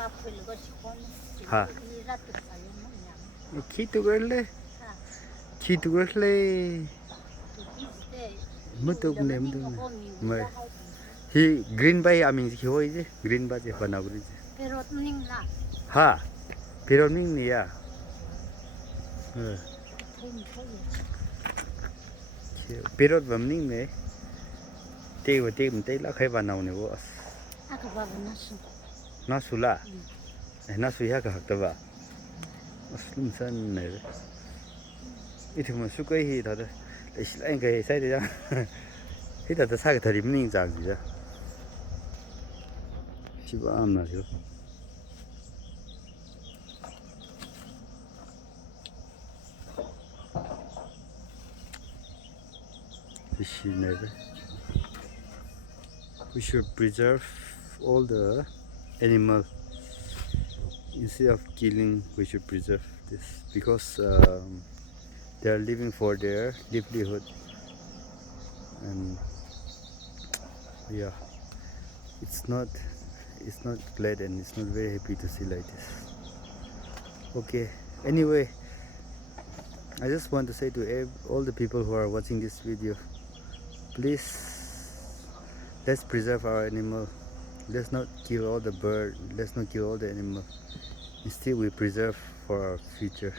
हाँ खीतु गर्ले मुतुकने मुतुकने ही green by आमिंग जी हो इजे green बाजे बनागुरी जी हाँ पिरोनिंग निया पिरोट बमनिंग ने ते मते ला खै बनाउने वो नासुला नासुया का हक्तबा असलुम सन ने इथुम सुकै हि थ इस्लाइ गए साइड जा हिता त साग थरी पनि जाग दिजा शिवा आमना थियो we should preserve all the animal instead of killing. We should preserve this because they are living for their livelihood, and yeah, it's not glad and it's not very happy to see like this. Okay, anyway, I just want to say to all the people who are watching this video, please, let's preserve our animal. Let's not kill all the bird. Let's not kill all the animal. Instead, we preserve for our future.